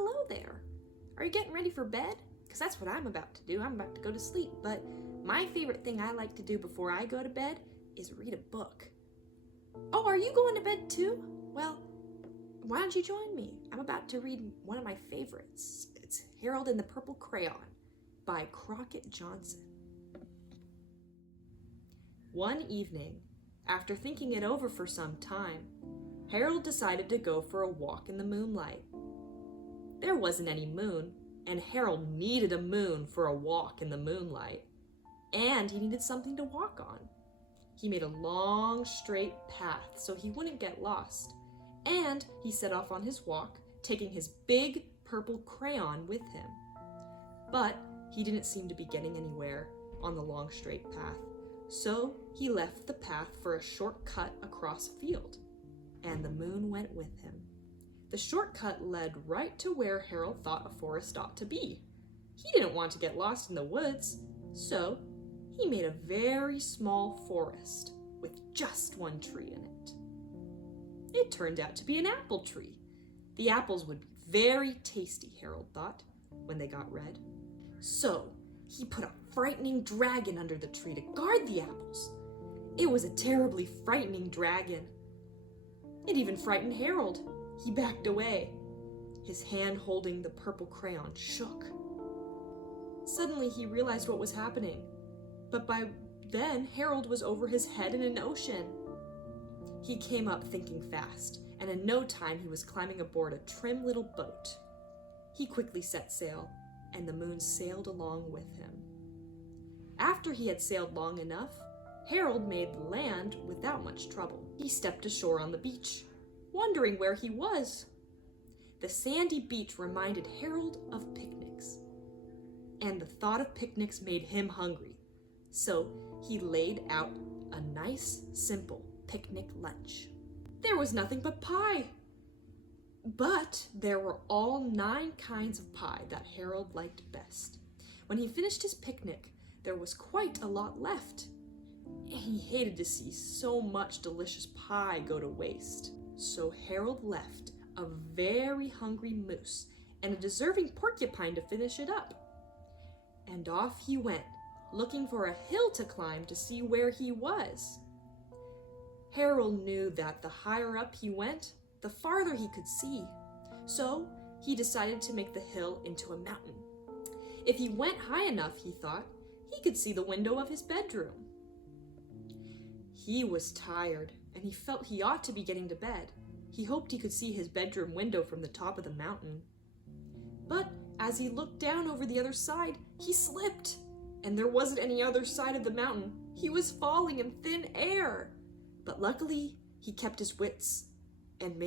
hello there. Are you getting ready for bed? Because that's what I'm about to do. I'm about to go to sleep. But my favorite thing I like to do before I go to bed is read a book. Oh, are you going to bed too? Well, why don't you join me? I'm about to read one of my favorites. It's Harold and the Purple Crayon by Crockett Johnson. One evening, after thinking it over for some time, Harold decided to go for a walk in the moonlight. There wasn't any moon, and Harold needed a moon for a walk in the moonlight. And he needed something to walk on. He made a long, straight path so he wouldn't get lost. And he set off on his walk, taking his big purple crayon with him. But he didn't seem to be getting anywhere on the long, straight path. So he left the path for a shortcut across a field. And the moon went with him. The shortcut led right to where Harold thought a forest ought to be. He didn't want to get lost in the woods, so he made a very small forest with just one tree in it. It turned out to be an apple tree. The apples would be very tasty, Harold thought, when they got red. So he put a frightening dragon under the tree to guard the apples. It was a terribly frightening dragon. It even frightened Harold. He backed away. His hand holding the purple crayon shook. Suddenly he realized what was happening. But by then, Harold was over his head in an ocean. He came up thinking fast, and in no time he was climbing aboard a trim little boat. He quickly set sail, and the moon sailed along with him. After he had sailed long enough, Harold made land without much trouble. He stepped ashore on the beach, wondering where he was. The sandy beach reminded Harold of picnics, and the thought of picnics made him hungry. So he laid out a nice, simple picnic lunch. There was nothing but pie. But there were all 9 kinds of pie that Harold liked best. When he finished his picnic, there was quite a lot left. He hated to see so much delicious pie go to waste. So Harold left a very hungry moose and a deserving porcupine to finish it up. And off he went, looking for a hill to climb to see where he was. Harold knew that the higher up he went, the farther he could see. So he decided to make the hill into a mountain. If he went high enough, he thought, he could see the window of his bedroom. He was tired, and he felt he ought to be getting to bed. He hoped he could see his bedroom window from the top of the mountain. But as he looked down over the other side, he slipped, and there wasn't any other side of the mountain. He was falling in thin air. But luckily, he kept his wits and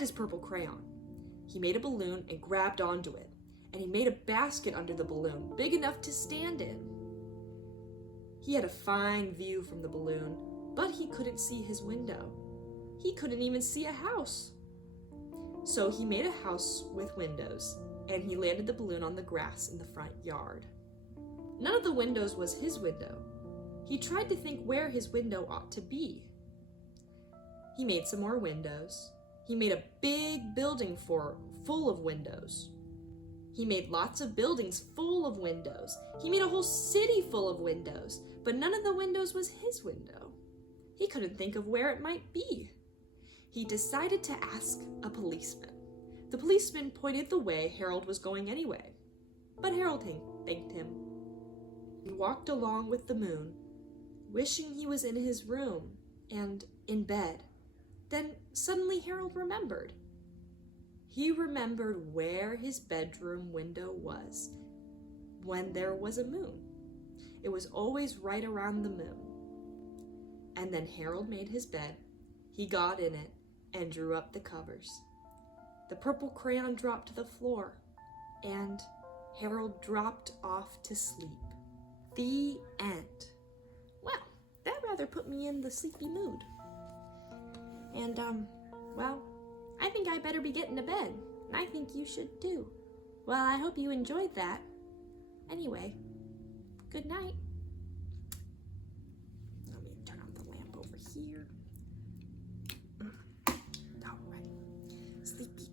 his purple crayon. He made a balloon and grabbed onto it, and he made a basket under the balloon big enough to stand in. He had a fine view from the balloon, but he couldn't see his window. He couldn't even see a house. So he made a house with windows, and he landed the balloon on the grass in the front yard. None of the windows was his window. He tried to think where his window ought to be. He made some more windows. He made a big building full of windows. He made lots of buildings full of windows. He made a whole city full of windows, but none of the windows was his window. He couldn't think of where it might be. He decided to ask a policeman. The policeman pointed the way Harold was going anyway, but Harold thanked him. He walked along with the moon, wishing he was in his room and in bed. Then suddenly Harold remembered. He remembered where his bedroom window was when there was a moon. It was always right around the moon. And then Harold made his bed. He got in it and drew up the covers. The purple crayon dropped to the floor, and Harold dropped off to sleep. The end. Well, that rather put me in the sleepy mood. And, well, I think I better be getting to bed, and I think you should too. Well, I hope you enjoyed that. Anyway, good night. Let me turn on the lamp over here. All right, sleepy